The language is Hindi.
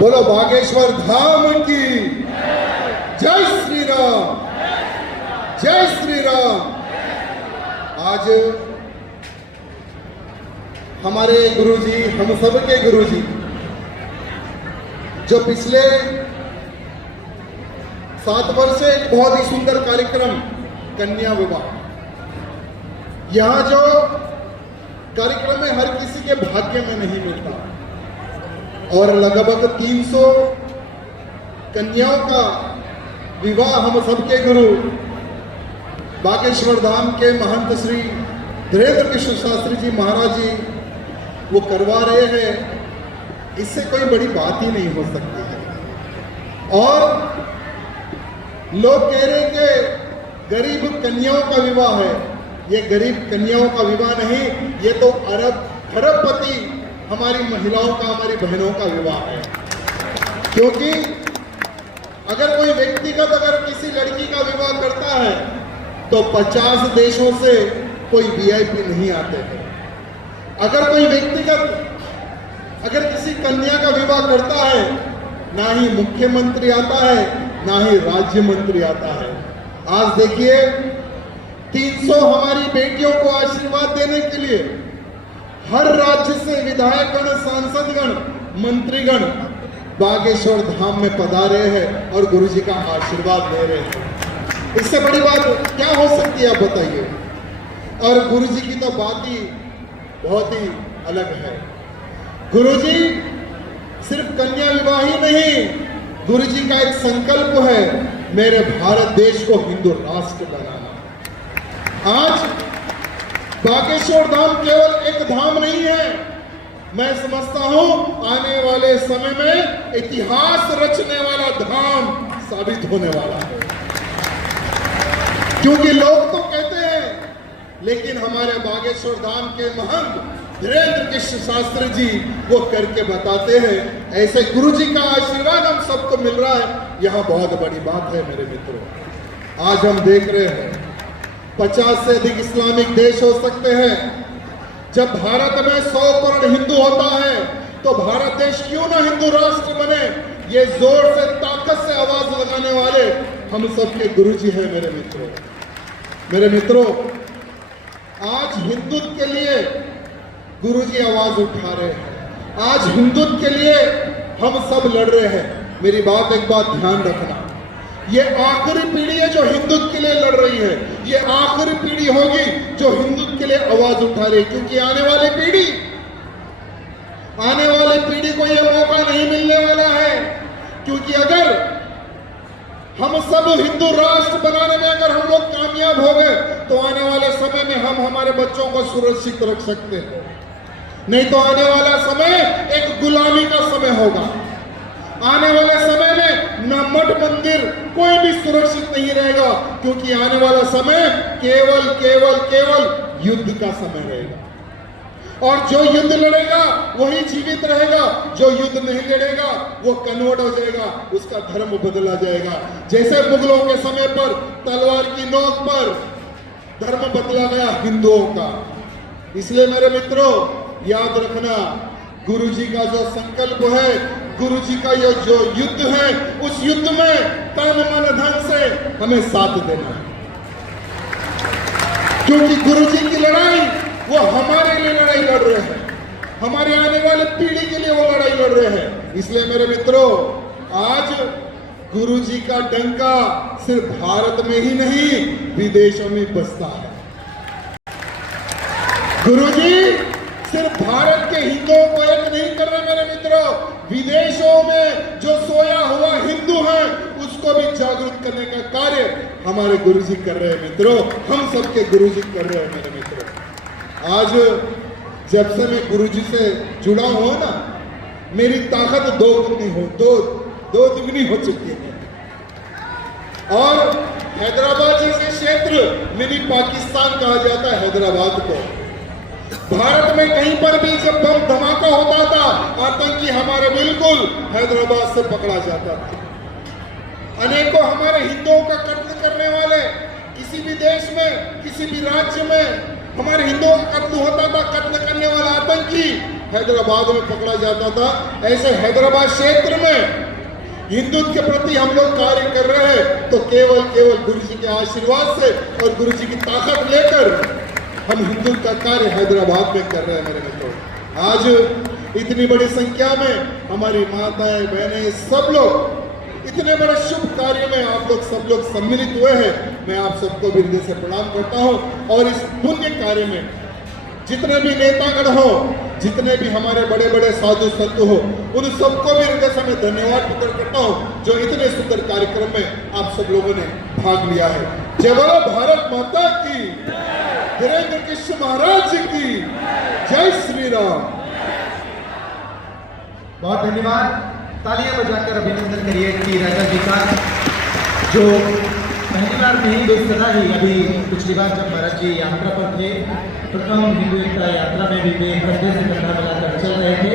बोलो बागेश्वर धाम की जय श्री राम, जय श्री राम। आज हमारे गुरुजी, हम सबके गुरुजी, जो पिछले 7 वर्ष से एक बहुत ही सुंदर कार्यक्रम कन्या विवाह, यहां जो कार्यक्रम है हर किसी के भाग्य में नहीं मिलता और लगभग 300 कन्याओं का विवाह हम सबके गुरु बागेश्वर धाम के महंत श्री धीरेन्द्र कृष्ण शास्त्री जी महाराज जी वो करवा रहे हैं। इससे कोई बड़ी बात ही नहीं हो सकती है। और लोग कह रहे कि गरीब कन्याओं का विवाह है, ये गरीब कन्याओं का विवाह नहीं, ये तो अरबपति हमारी महिलाओं का, हमारी बहनों का विवाह है। क्योंकि अगर कोई व्यक्तिगत अगर किसी लड़की का विवाह करता है तो 50 देशों से कोई वीआईपी नहीं आते हैं। अगर कोई व्यक्तिगत अगर किसी कन्या का विवाह करता है, ना ही मुख्यमंत्री आता है, ना ही राज्य मंत्री आता है। आज देखिए 300 हमारी बेटियों को आशीर्वाद देने के लिए हर राज्य से विधायकगण, सांसदगण, मंत्रीगण बागेश्वर धाम में पधारे हैं और गुरुजी का आशीर्वाद ले रहे हैं। इससे बड़ी बात क्या हो सकती है आप बताइए। और गुरुजी की तो बात ही बहुत ही अलग है। गुरुजी सिर्फ कन्या विवाह ही नहीं, गुरुजी का एक संकल्प है, मेरे भारत देश को हिंदू राष्ट्र बनाना। आज बागेश्वर धाम केवल एक धाम नहीं है, मैं समझता हूं आने वाले समय में इतिहास रचने वाला धाम साबित होने वाला है। क्योंकि लोग तो कहते हैं, लेकिन हमारे बागेश्वर धाम के महंत धीरेन्द्र कृष्ण शास्त्री जी वो करके बताते हैं। ऐसे गुरु जी का आशीर्वाद हम सबको मिल रहा है, यह बहुत बड़ी बात है मेरे मित्रों। आज हम देख रहे हैं 50 से अधिक इस्लामिक देश हो सकते हैं। जब भारत में 100 करोड़ हिंदू होता है तो भारत देश क्यों ना हिंदू राष्ट्र बने, ये जोर से ताकत से आवाज लगाने वाले हम सबके गुरुजी हैं मेरे मित्रों। मेरे मित्रों, आज हिंदुत्व के लिए गुरुजी आवाज उठा रहे हैं। आज हिंदुत्व के लिए हम सब लड़ रहे हैं। मेरी बात एक बात ध्यान रखना, ये आखिरी पीढ़ी है जो हिंदुत्व के लिए लड़ रही है। ये आखिरी पीढ़ी होगी जो हिंदुत्व के लिए आवाज उठा रही है। क्योंकि आने वाली पीढ़ी को यह मौका नहीं मिलने वाला है। क्योंकि अगर हम सब हिंदू राष्ट्र बनाने में अगर हम लोग कामयाब हो गए तो आने वाले समय में हम हमारे बच्चों को सुरक्षित रख सकते हैं। नहीं तो आने वाला समय एक गुलामी का समय होगा। आने वाले समय में न मठ मंदिर कोई भी सुरक्षित नहीं रहेगा। क्योंकि आने वाला समय केवल केवल केवल युद्ध का समय रहेगा। और जो युद्ध लड़ेगा वही जीवित रहेगा, जो युद्ध नहीं लड़ेगा वो कन्वर्ट हो जाएगा, उसका धर्म बदला जाएगा। जैसे मुगलों के समय पर तलवार की नोक पर धर्म बदला गया हिंदुओं का। इसलिए मेरे मित्रों याद रखना, गुरुजी का जो संकल्प है, गुरुजी का ये जो युद्ध है, उस युद्ध में तन मन धन से हमें साथ देना है। क्योंकि गुरुजी की लड़ाई वो हमारे लिए लड़ाई लड़ रहे हैं, हमारे आने वाले पीढ़ी के लिए वो लड़ाई लड़ रहे हैं। इसलिए मेरे मित्रों, आज गुरुजी का डंका सिर्फ भारत में ही नहीं विदेशों में बजता है। गुरुजी सिर्फ भारत के हिंदुओं को एक नहीं कर रहे मेरे मित्रों, विदेशों में जो सोया हुआ हिंदू है उसको भी जागरूक करने का कार्य हमारे गुरुजी कर रहे हैं मित्रों। हम सबके गुरुजी कर रहे हैं मेरे मित्रों। आज जब से मैं गुरुजी से जुड़ा हुआ ना, मेरी ताकत दो दुगनी हो चुकी है। और हैदराबाद जैसे क्षेत्र मिनी पाकिस्तान कहा जाता है हैदराबाद को। भारत में कहीं पर भी जब बम धमाका होता था, आतंकी हमारे बिल्कुल हैदराबाद से पकड़ा जाता था। अनेकों हमारे हिंदुओं का कत्ल करने वाले किसी भी देश में, किसी भी राज्य में हमारे हिंदुओं का कत्ल होता था, कत्ल करने वाला आतंकी हैदराबाद में पकड़ा जाता था, ऐसे हैदराबाद क्षेत्र में हिंदुत्व के प्रति हम लोग कार्य कर रहे हैं तो केवल गुरु जी के आशीर्वाद से और गुरु जी की ताकत लेकर हम हिंदुत्व का कार्य हैदराबाद में कर रहे हैं। मेरे मित्रों, आज इतनी बड़ी संख्या में हमारी माताएं बहनें सब लोग इतने बड़े शुभ कार्य में आप लोग सब लोग सम्मिलित हुए हैं। मैं आप सबको भी हृदय से प्रणाम करता हूं और इस पुण्य कार्य में जितने भी नेतागण हो, जितने भी हमारे बड़े बड़े साधु संत हो, उन सबको भी हृदय से मैं धन्यवाद प्रकट करता हूं जो इतने सुंदर कार्यक्रम में आप सब लोगों ने भाग लिया है। जय बोलो भारत माता की, वीरेंद्र कृष्ण महाराज जी की जय श्री राम। बहुत धन्यवाद। तालियां बजाकर अभिनंदन करिए टी राजा जी का, जो पहली बार नहीं बेसदा ही अभी पिछली बार जब महाराज जी यात्रा पर थे, प्रथम हिंदू एकता यात्रा में भी वे कंधे से कंधा मिलाकर चल रहे थे।